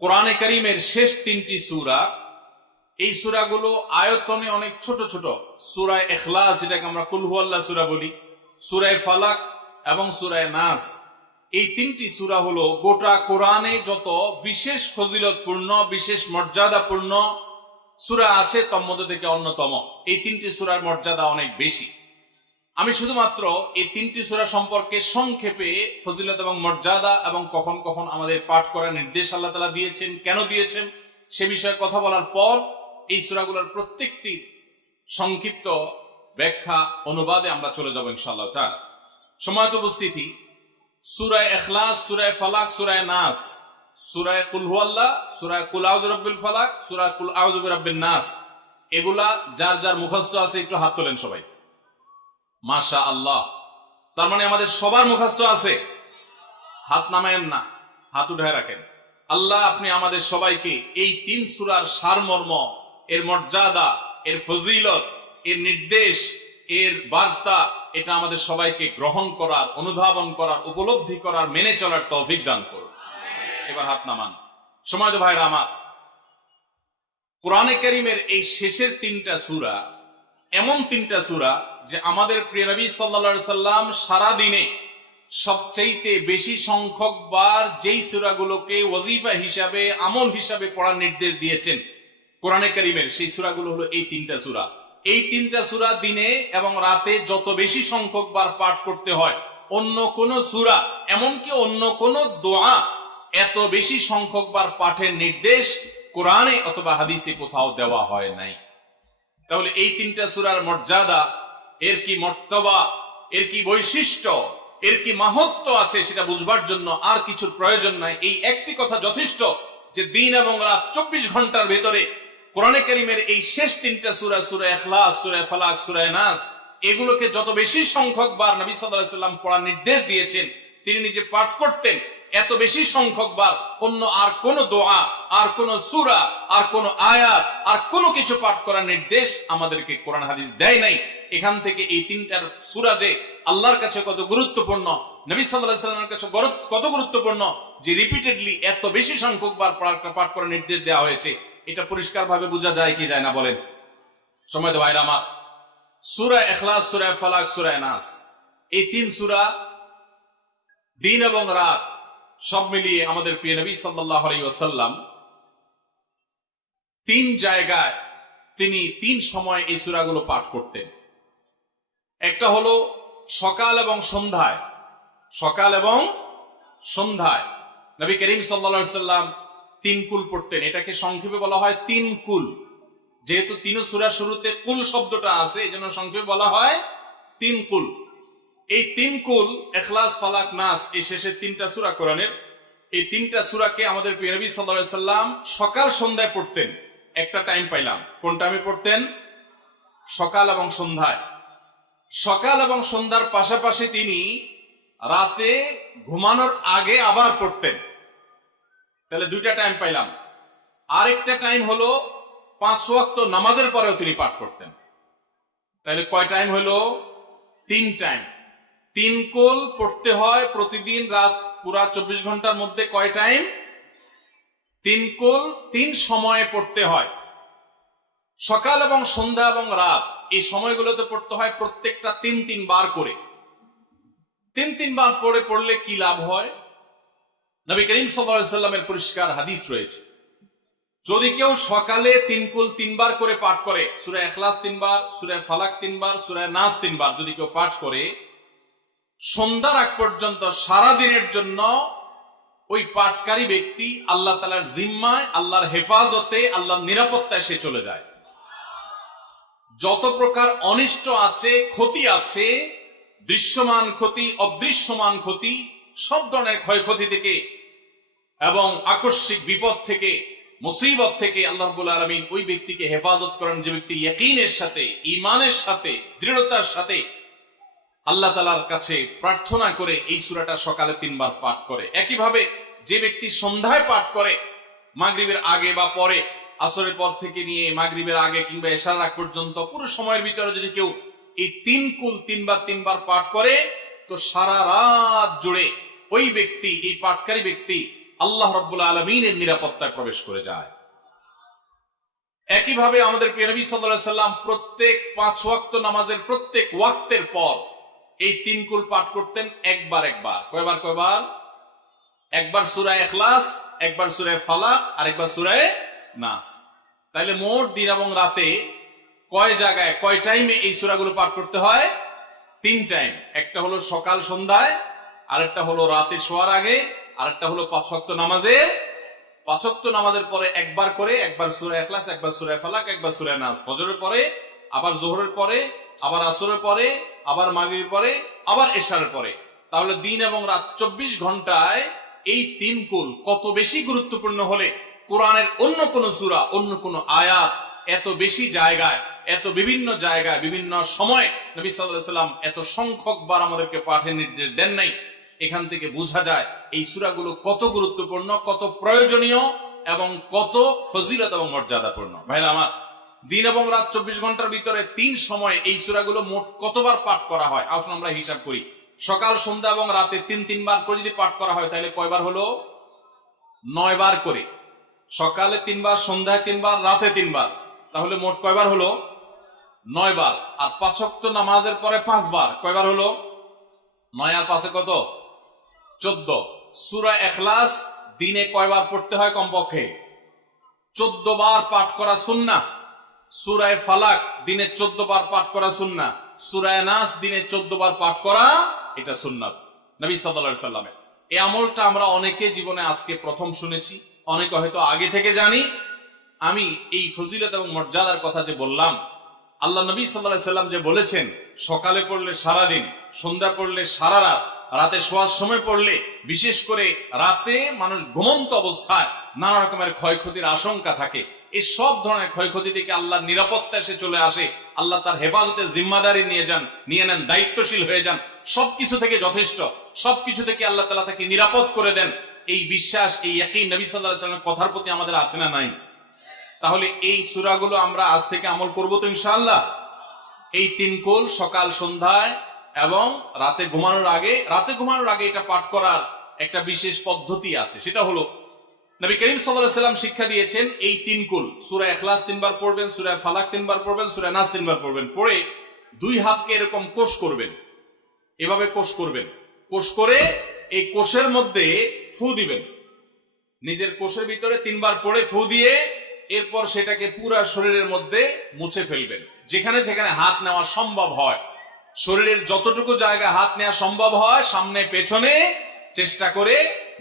কোরআনে কারীমের শেষ তিনটি সূরা, এই সূরাগুলো আয়তনে অনেক ছোট ছোট। সূরা ইখলাস, যেটাকে আমরা কুল হুয়াল্লাহ সূরা বলি, সূরা ফালাক এবং সূরা নাস, এই তিনটি সূরা হলো গোটা কোরআনে যত বিশেষ ফজিলতপূর্ণ, বিশেষ মর্যাদাপূর্ণ সূরা আছে তন্মধ্যে থেকে অন্যতম। এই তিনটি সূরার মর্যাদা অনেক বেশি। আমি শুধুমাত্র এই তিনটি সূরা সম্পর্কে সংক্ষেপে ফজিলত এবং মর্যাদা এবং কখন কখন আমাদের পাঠ করার নির্দেশ আল্লাহ তাআলা দিয়েছেন, কেন দিয়েছেন সে বিষয়ে কথা বলার পর এই সূরাগুলোর প্রত্যেকটি সংক্ষিপ্ত ব্যাখ্যা অনুবাদে আমরা চলে যাব ইনশাআল্লাহ তাআলা। সম্মানিত উপস্থিতি, সূরা ইখলাস, সূরা ফালাক, সূরা নাস, সূরা কুল হুয়াল্লাহ, সূরা কুল আউযু বিরাব্বিল ফালাক, সূরা কুল আউযু বিরাব্বিন নাস, এগুলা যার যার মুখস্থ আছে একটু হাত তোলেন সবাই। মাশাআল্লাহ, তার মানে আমাদের সবার মুখস্থ আছে। হাত নামায়েন না, হাত উঠায় রাখেন। আল্লাহ আপনি আমাদের সবাইকে এই তিন সূরার সারমর্ম, এর মর্যাদা, এর ফজিলত, এর নির্দেশ, এর বার্তা, এটা আমাদের সবাইকে গ্রহণ করার, অনুধাবন করার, উপলব্ধি করার, মেনে চলার তৌফিক দান করুন। এবার হাত নামান। সম্মানিত ভাইরা আমার, কোরআনে কারীমের এই শেষের তিনটা সূরা এমন তিনটা সূরা যে আমাদের প্রিয় নবী সাল্লাল্লাহু আলাইহি সাল্লাম সারা দিনে সবচেয়ে বেশি সংখ্যক বার যেই সূরাগুলোকে ওয়াজিফা হিসাবে, আমল হিসাবে পড়ার নির্দেশ দিয়েছেন কোরআনে কারীমের, সেই সূরাগুলো হলো এই তিনটা সূরা। এই তিনটা সূরা দিনে এবং রাতে যত বেশি সংখ্যক বার পাঠ করতে হয়, অন্য কোন সূরা, এমনকি অন্য কোন দোয়া এত বেশি সংখ্যক বার পাঠের নির্দেশ কোরআনে অথবা হাদিসে কোথাও দেওয়া হয় নাই। তাহলে এই তিনটা সূরার মর্যাদা, এর কি মর্তবা, এর কি বৈশিষ্ট্য, এর কি মাহাত্ম্য আছে সেটা বুঝবার জন্য আর কিছুর প্রয়োজন নাই। এই একটি কথা যথেষ্ট যে দিন এবং রাত 24 ঘন্টার ভেতরে কোরআনে কারীমের এই শেষ তিনটা সূরা, সূরা ইখলাস, সূরা ফালাক, সূরা নাস, এগুলোকে যত বেশি সংখ্যক বার নবী সাল্লাল্লাহু আলাইহি ওয়াসাল্লাম পড়ার নির্দেশ দিয়েছেন, তিনি নিজে পাঠ করতেন, এত বেশি সংখ্যক বার অন্য আর কোন দোয়া, আর কোন সূরা, আর কোন আয়াত, আর কোনো কিছু পাঠ করার নির্দেশ আমাদেরকে কোরআন হাদিস দেয় নাই। এখান থেকে এই তিনটার সূরা যে আল্লাহর কাছে কত গুরুত্বপূর্ণ, নবী সাল্লাল্লাহু আলাইহি ওয়াসাল্লামের কাছে কত গুরুত্বপূর্ণ যে রিপিটেডলি এত বেশি সংখ্যক বার পাঠ করার নির্দেশ দেওয়া হয়েছে, এটা পরিষ্কারভাবে বোঝা যায় কি যায় না বলেন? সম্মানিত ভাইরা আমার, সূরা ইখলাস, সূরা ফালাক, সূরা নাস, এই তিন সূরা দিন এবং রাত সব মিলিয়ে আমাদের প্রিয় নবী সাল্লাল্লাহু আলাইহি ওয়াসাল্লাম তিন জায়গায়, তিনি তিন সময় এই সূরাগুলো পাঠ করতেন। একটা হলো সকাল এবং সন্ধ্যায়। সকাল এবং সন্ধ্যায় নবী করিম সাল্লাল্লাহু আলাইহি ওয়াসাল্লাম তিন কুল পড়তেন। এটাকে সংক্ষেপে বলা হয় তিন কুল। যেহেতু তিন সূরার শুরুতে কুল শব্দটা আছে, এজন্য সংক্ষেপে বলা হয় তিন কুল। এই তিন কুল, ইখলাস, ফালাক, নাস, এই শেষের তিনটা সূরা কোরআনের, এই তিনটা সূরাকে আমাদের প্রিয় নবী সাল্লাল্লাহু আলাইহি ওয়াসাল্লাম সকাল সন্ধ্যায় পড়তেন। একটা টাইম পাইলাম, কোন টাইমে পড়তেন? সকাল এবং সন্ধ্যায়। সকাল এবং সন্ধ্যার পাশাপাশি তিনি রাতে ঘুমানোর আগে আবার পড়তেন। তাহলে দুইটা টাইম পাইলাম। আরেকটা টাইম হলো 5 ওয়াক্ত নামাজের পরেও তিনি পাঠ করতেন। তাহলে কয় টাইম হলো? 3 টাইম। 3 কুল পড়তে হয় প্রতিদিন, রাত পুরা 24 ঘন্টার মধ্যে কয় টাইম? 3 কুল 3 সময়ে পড়তে হয়। সকাল এবং সন্ধ্যা এবং রাত এই সময়গুলোতে পড়তে হয় প্রত্যেকটা 3 বার করে। 3 বার পড়লে কি লাভ হয়? নবী করিম সাল্লাল্লাহু আলাইহি ওয়াসাল্লামের পরিষ্কার হাদিস রয়েছে, যদি কেউ সকালে 3 কুল 3 বার করে পাঠ করে, সূরা ইখলাস 3 বার, সূরা ফালাক 3 বার, সূরা নাস 3 বার যদি কেউ পাঠ করে, সন্ধ্যার আগ পর্যন্ত সারা দিনের জন্য ওই পাঠকারী ব্যক্তি আল্লাহ তাআলার জিম্মায়, আল্লাহর হেফাজতে, আল্লাহর নিরাপত্তায় সে চলে যায়। যত প্রকার অনিষ্ট আছে, ক্ষতি আছে, দৃশ্যমান ক্ষতি, অদৃশ্যমান ক্ষতি, সব ধরনের ক্ষয়ক্ষতি থেকে এবং আকস্মিক বিপদ থেকে, মুসিবত থেকে আল্লাহ রাব্বুল আলামিন ওই ব্যক্তিকে হেফাজত করেন, যে ব্যক্তি ইয়াকিনের সাথে, ঈমানের সাথে, দৃঢ়তার সাথে আল্লাহ তাআলার কাছে প্রার্থনা করে এই সূরাটা সকালে 3 বার পাঠ করে। একইভাবে যে ব্যক্তি সন্ধ্যায় পাঠ করে, মাগরিবের আগে বা পরে, আসরের পর থেকে নিয়ে মাগরিবের আগে কিংবা এশার আগ পর্যন্ত পুরো সময়ের ভিতরে যদি কেউ এই 3 কুল 3 বার পাঠ করে, তো সারা রাত জুড়ে ওই ব্যক্তি, এই পাঠকারী ব্যক্তি আল্লাহ রাব্বুল আলামিনের নিরাপত্তায় প্রবেশ করে যায়। একইভাবে আমাদের প্রিয় নবী সাল্লাল্লাহু আলাইহি সাল্লাম প্রত্যেক 5 ওয়াক্ত নামাজের প্রত্যেক ওয়াক্তের পর এই 3 কুল পাঠ করতেন একবার। কয়বার? একবার সূরা ইখলাস, একবার সূরা ফালাক, আর একবার সূরা নাস। তাইলে মোট দিন এবং রাতে কয় জায়গায় কয় টাইমে এই সূরাগুলো পাঠ করতে হয়? 3 টাইম। একটা হলো সকাল সন্ধ্যায়, আরেকটা হলো রাতে শোয়ার আগে, আরেকটা হলো 5 ওয়াক্ত নামাজের 5 ওয়াক্ত নামাজের পরে একবার করে, একবার সূরা ইখলাস, একবার সূরা ফালাক, একবার সূরা নাস। ফজরের পরে, আবার যোহরের পরে, আবার আসরের পরে, আবার মাগরিবের পরে, আবার এশারের পরে। তাহলে দিন এবং রাত 24 ঘন্টায় এই 3 কুল কত বেশি গুরুত্বপূর্ণ হলে কোরআনের অন্য কোন সূরা, অন্য কোন আয়াত এত বেশি জায়গায়, এত বিভিন্ন জায়গায়, বিভিন্ন সময় নবী সাল্লাল্লাহু আলাইহি ওয়াসাল্লাম এত সংখ্যক বার আমাদেরকে পাঠের নির্দেশ দেন নাই। এখান থেকে বোঝা যায় এই সূরাগুলো কত গুরুত্বপূর্ণ, কত প্রয়োজনীয় এবং কত ফজিলত এবং মর্যাদাপূর্ণ। ভাইরা আমার, দিন এবং রাত 24 ঘন্টার ভিতরে 3 সময় এই সূরাগুলো মোট কতবার পাঠ করা হয়? আসুন আমরা হিসাব করি। সকাল, সন্ধ্যা এবং রাতে 3 বার করে যদি পাঠ করা হয় তাহলে কয়বার হলো? 9 বার করে। সকালে 3 বার, সন্ধ্যায় 3 বার, রাতে 3 বার। তাহলে মোট কয়বার হলো? 9 বার। আর 5 ওয়াক্ত নামাজের পরে 5 বার। কয়বার হলো? 9 আর 5 কত? 14। সূরা ইখলাস দিনে কয়বার পড়তে হয়? কমপক্ষে 14 বার পাঠ করা সুন্নাহ। সূরা ফালাক দিনে 14 বার পাঠ করা সুন্নাহ। সূরা নাস দিনে 14 বার পাঠ করা, এটা সুন্নাত নবী সাল্লাল্লাহু আলাইহি সাল্লামের। এই আমলটা আমরা অনেকে জীবনে আজকে প্রথম শুনেছি, অনেকে হয়তো আগে থেকে জানি। আমি এই ফজিলত এবং মর্যাদার কথা যে বললাম, আল্লাহ নবী সাল্লাল্লাহু আলাইহি সাল্লাম যে বলেছেন সকালে পড়লে সারা দিন, সন্ধ্যা পড়লে সারা রাত, রাতে শোয়ার সময় পড়লে, বিশেষ করে রাতে মানুষ ঘুমন্ত অবস্থায় নানা রকমের ক্ষয়ক্ষতির আশঙ্কা থাকে। এই সব ধরনের ক্ষয়ক্ষতি থেকে আল্লাহর নিরাপত্তা এসে চলে আসে। আল্লাহ তার হেফাজতের জিম্মাদারি নিয়ে নেন, দায়িত্বশীল হয়ে যান। সবকিছু থেকে যথেষ্ট, সবকিছু থেকে আল্লাহ তাআলা তাকে নিরাপদ করে দেন। এই বিশ্বাস, এই ইয়াকিন নবী সাল্লাল্লাহু আলাইহি ওয়াসাল্লামের কথার প্রতি আমাদের আছে না নাই? তাহলে এই সূরাগুলো আমরা আজ থেকে আমল করব তো ইনশাআল্লাহ। এই 3 কুল সকাল সন্ধ্যায় এবং রাতে ঘুমানোর আগে এটা পাঠ করার একটা বিশেষ পদ্ধতি আছে। সেটা হলো নবী করিম সাল্লাল্লাহু আলাইহি ওয়াসাল্লাম শিক্ষা দিয়েছেন এই 3 কুল, সূরা ইখলাস 3 বার পড়বেন, সূরা ফালাক 3 বার পড়বেন, সূরা নাস 3 বার পড়বেন। পড়ে 2 হাতকে এরকম কোষ করবেন, এভাবে কোষ করবেন। কোষ করে এই কোষের মধ্যে ফু দিবেন। নিজের কোষের ভিতরে 3 বার পড়ে ফু দিয়ে এরপর সেটাকে পুরা শরীরের মধ্যে মুছে ফেলবেন। যেখানে যেখানে হাত নেওয়া সম্ভব হয়, শরীরের যতটুকু জায়গা হাত নেওয়া সম্ভব হয়, সামনে পেছনে চেষ্টা করে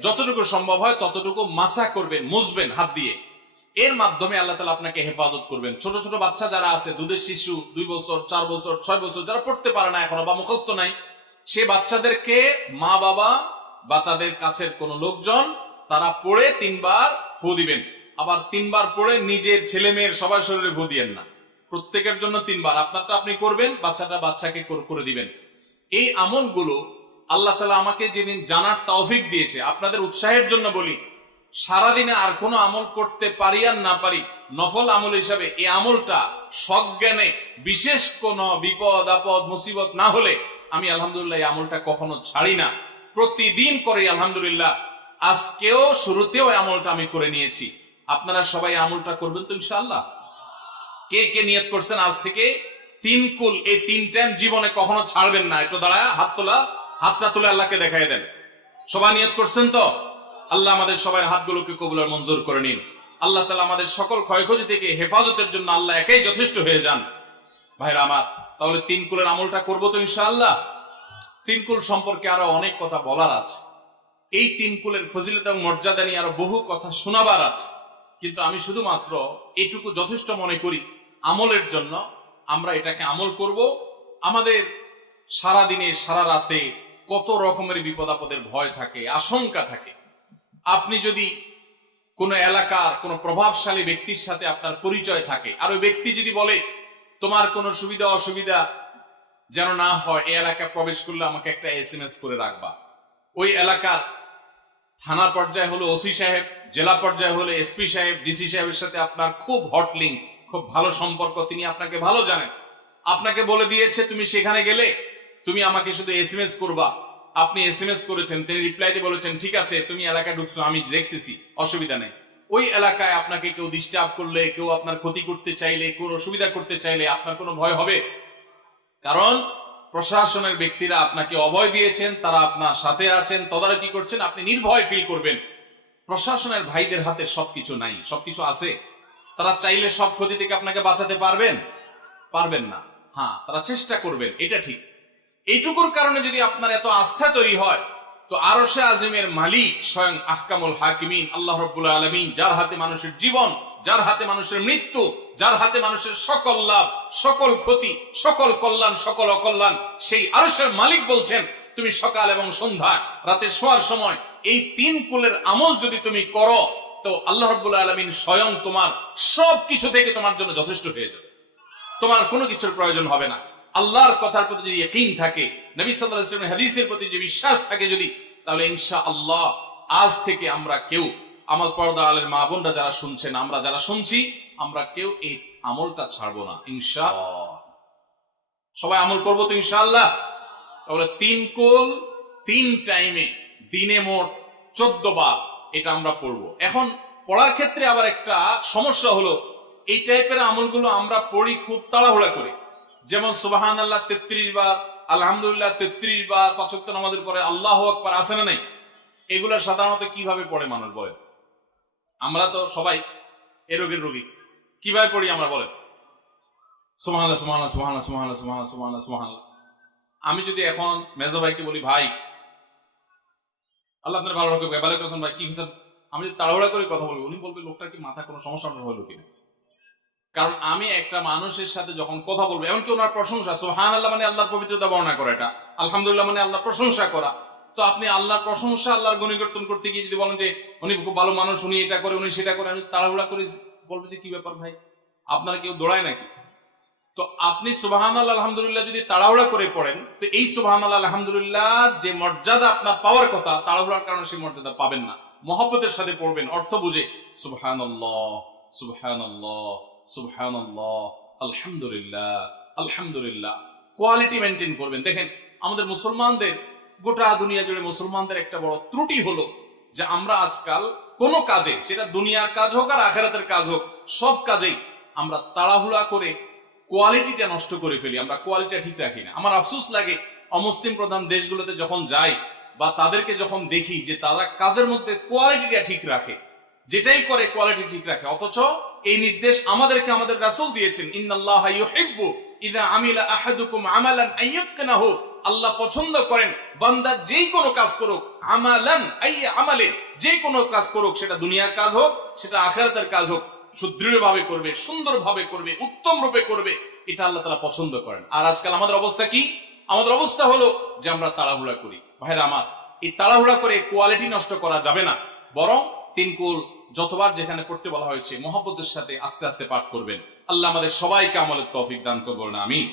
যতটুকু সম্ভব হয় ততটুকু মাসা করবেন, মুছবেন হাত দিয়ে। এর মাধ্যমে আল্লাহ তাআলা আপনাকে হেফাজত করবেন। ছোট ছোট বাচ্চা যারা আছে, দুধের শিশু, 2 বছর, 4 বছর, 6 বছর, যারা পড়তে পারে না এখনো বা মুখস্থ নাই, সে বাচ্চাদেরকে মা বাবা বা তাদের কাছের কোন লোকজন তারা পড়ে 3 বার ফু দিবেন। আবার 3 বার পড়ে নিজের ছেলে মেয়ের সবার শরীরে ফু দিয়েন না, প্রত্যেকের জন্য 3 বার। আপনারটা আপনি করবেন, বাচ্চাকে করে দিবেন। এই আমলগুলো আল্লাহ তাআলা আমাকে যেদিন জানার তৌফিক দিয়েছে, আপনাদের উৎসাহের জন্য বলি, সারাদিনে আর কোনো আমল করতে পারি আর না পারি, নফল আমল হিসাবে এই আমলটা সজ্ঞানে, বিশেষ কোন বিপদ আপদ মুসিবত না হলে আমি আলহামদুলিল্লাহ এই আমলটা কখনো ছাড়ি না, প্রতিদিন করি আলহামদুলিল্লাহ। আজকেও শুরুতেও এই আমলটা আমি করে নিয়েছি। আপনারা সবাই আমলটা করবেন তো ইনশাআল্লাহ? কে কে নিয়ত করছেন আজ থেকে 3 কুল, এই 3 টাইম জীবনে কখনো ছাড়বেন না? একটু দাঁড়ায় হাতটা তুলে আল্লাহকে দেখাই দেন। সবাই নিয়ত করছেন তো? আল্লাহ আমাদের সবার হাতগুলোকে কবুল আর মঞ্জুর করে নিন। আল্লাহ তাআলা আমাদের সকল ক্ষয়ক্ষতি থেকে হেফাজতের জন্য আল্লাহ একাই যথেষ্ট হয়ে যান। ভাইরা আমার, তাহলে 3 কুলের আমলটা করবো তো ইনশাআল্লাহ? 3 কুল সম্পর্কে আরো অনেক কথা বলার আছে। এই 3 কুলের ফজিলত এবং মর্যাদা নিয়ে আরো বহু কথা শোনাবার আছে, কিন্তু আমি শুধুমাত্র এটুকু যথেষ্ট মনে করি আমলের জন্য। আমরা এটাকে আমল করব। আমাদের সারা দিনে সারা রাতে কত রকমের বিপদ আপদের ভয় থাকে, আশঙ্কা থাকে। আপনি যদি কোন এলাকার কোন প্রভাবশালী ব্যক্তির সাথে আপনার পরিচয় থাকে, আর ওই ব্যক্তি যদি বলে তোমার কোনো সুবিধা অসুবিধা যেন না হয়, এই এলাকায় প্রবেশ করলে আমাকে একটা SMS করে রাখবা। ওই এলাকার থানা পর্যায়ে হলো ওসি সাহেব, জেলা পর্যায়ে হলে SP সাহেব, DC সাহেবের সাথে আপনার খুব হট লিঙ্ক, খুব ভালো সম্পর্ক, তিনি আপনাকে ভালো জানেন। আপনাকে বলে দিয়েছে তুমি সেখানে গেলে তুমি আমাকে শুধু SMS করবা, আপনি SMS করেছেন, তিনি রিপ্লাই দিয়ে বলেছেন ঠিক আছে তুমি এলাকায় ঢুকছো, আমি দেখতেছি, অসুবিধা নেই। ওই এলাকায় আপনাকে কেউ ডিস্টার্ব করলে, কেউ আপনার ক্ষতি করতে চাইলে, কোন অসুবিধা করতে চাইলে আপনার কোনো ভয় হবে? কারণ প্রশাসনের ব্যক্তিরা আপনাকে অভয় দিয়েছেন, তারা আপনার সাথে আছেন, তদারকি করছেন, আপনি নির্ভয় ফিল করবেন। প্রশাসনের ভাইদের হাতে সবকিছু নাই, সবকিছু আছে। তারা চাইলে সব ক্ষতি থেকে আপনাকে বাঁচাতে পারবেন? পারবেন না। হ্যাঁ, তারা চেষ্টা করবেন, এটা ঠিক। এইটুকুর কারণে যদি আপনার এত আস্থা তৈরি হয়, তো আরশে আজিমের মালিক স্বয়ং আহকামুল হাকিমিন আল্লাহ রাব্বুল আলামিন, যার হাতে মানুষের জীবন, যার হাতে মানুষের মৃত্যু, যার হাতে মানুষের সকল লাভ, সকল ক্ষতি, সকল কল্যাণ, সকল অকল্যাণ, সেই আরশের মালিক বলছেন তুমি সকাল এবং সন্ধ্যা, রাতে শোয়ার সময় এই 3 কুলের আমল যদি তুমি করো, তো আল্লাহ রাব্বুল আলামিন স্বয়ং তোমার সবকিছু থেকে তোমার জন্য যথেষ্ট হয়ে যাবে। তোমার কোনো কিছুর প্রয়োজন হবে না। আল্লাহর কথার প্রতি যদি ইয়াকিন থাকে, নবী সাল্লাল্লাহু আলাইহি ওয়াসাল্লামের হাদিসের প্রতি যে বিশ্বাস থাকে যদি, তাহলে ইনশাআল্লাহ আজ থেকে আমরা কেউ, আমার পর্দা আলের মা বোনরা যারা শুনছেন, আমরা যারা শুনছি, আমরা কেউ এই আমলটা ছাড়বো না ইনশাআল্লাহ। সবাই আমল করবো তো ইনশাআল্লাহ? তাহলে 3 কুল 3 টাইমে দিনে মোট 14 বার এটা আমরা পড়বো। এখন পড়ার ক্ষেত্রে আবার একটা সমস্যা হলো, এই টাইপের আমলগুলো আমরা পড়ি খুব তাড়াহুড়া করে। যেমন সুবহানাল্লাহ 33 বার, আলহামদুলিল্লাহ 33 বার, 5 ওয়াক্ত নামাজের পরে আল্লাহু আকবার, আছে না নাই? এগুলা সাধারণত কিভাবে পড়ে মানুষ বলেন? আমরা তো সবাই এ রোগের রোগী। কিভাবে পড়ি আমরা বলেন? সুবহানাল্লাহ সুবহানাল্লাহ সুবহানাল্লাহ সুবহানাল্লাহ সুবহানাল্লাহ সুবহানাল্লাহ সুবহানাল্লাহ। আমি যদি এখন মেজো ভাইকে বলি ভাই আল্লাহ আপনার ভালো রাখুক, ভালো করছেন ভাই, কি হয়েছেন, আমি যদি তাড়াহুড়া করে কথা বলবো, উনি বলবে লোকটার কি মাথা কোনো সমস্যা হলো কিনা। কারণ আমি একটা মানুষের সাথে যখন কথা বলবো, এমনকি ওনার প্রশংসা, সুবহানাল্লাহ মানে আল্লাহর পবিত্রতা বর্ণনা করা, এটা আলহামদুলিল্লাহ মানে আল্লাহর প্রশংসা করা। তো আপনি আল্লাহর প্রশংসা, আল্লাহর গুণীকীর্তন করতে গিয়ে যদি বলেন যে উনি খুব ভালো মানুষ, উনি এটা করে, উনি সেটা করে, আমি তাড়াহুড়া করে বলবো যে কি ব্যাপার ভাই, আপনারা কেউ দৌড়ায় নাকি? তো আপনি সুবহানাল্লাহ আলহামদুলিল্লাহ যদি তাড়াহুড়া করে পড়েন, তো এই সুবহানাল্লাহ আলহামদুলিল্লাহ যে মর্যাদা আপনার পাওয়ার কথা, তাড়াহুড়ার কারণে সেই মর্যাদা পাবেন না। মহব্বতের সাথে পড়বেন, অর্থ বুঝে, সুবহানাল্লাহ সুবহানাল্লাহ সুবহানাল্লাহ আলহামদুলিল্লাহ আলহামদুলিল্লাহ। কোয়ালিটি মেনটেন করবেন। দেখেন আমাদের মুসলমানদের, গোটা দুনিয়া জুড়ে মুসলমানদের একটা বড় ত্রুটি হলো যে আমরা আজকাল কোনো কাজে, সেটা দুনিয়ার কাজ হোক আর আখিরাতের কাজ হোক, সব কাজেই আমরা তাড়াহুড়া করে কোয়ালিটিটা নষ্ট করে ফেলি, আমরা কোয়ালিটিটা ঠিক রাখি না। আমার আফসোস লাগে অমুসলিম প্রধান দেশগুলোতে যখন যাই বা তাদেরকে যখন দেখি যে তারা কাজের মধ্যে কোয়ালিটিটা ঠিক রাখে, যেটাই করে কোয়ালিটি ঠিক রাখে, অথচ এই নির্দেশ আমাদেরকে আমাদের রাসূল দিয়েছেন, ইন্নাল্লাহা ইউহিব্বু ইযা আমিলা আহাদুকুম আমালান আইয়ুতকিনাহু, আল্লাহ পছন্দ করেন বান্দা যেই কোনো কাজ করুক, আমালান আইয়া আমালে, যেই কোনো কাজ করুক, সেটা দুনিয়ার কাজ হোক, সেটা আখিরাতের কাজ হোক, সুদৃঢ়ভাবে করবে, সুন্দরভাবে করবে, উত্তম রূপে করবে, এটা আল্লাহ তাআলা পছন্দ করেন। আর আজকাল আমাদের অবস্থা কি? আমাদের অবস্থা হলো যে আমরা তাড়াহুড়া করি। ভাইরা আমার, এই তাড়াহুড়া করে কোয়ালিটি নষ্ট করা যাবে না, বরং 3 কুল যতবার যেখানে পড়তে বলা হয়েছে মহব্বতের সাথে আস্তে আস্তে পাঠ করবেন। আল্লাহ আমাদের সবাইকে আমলের তৌফিক দান করবেন, আমিন।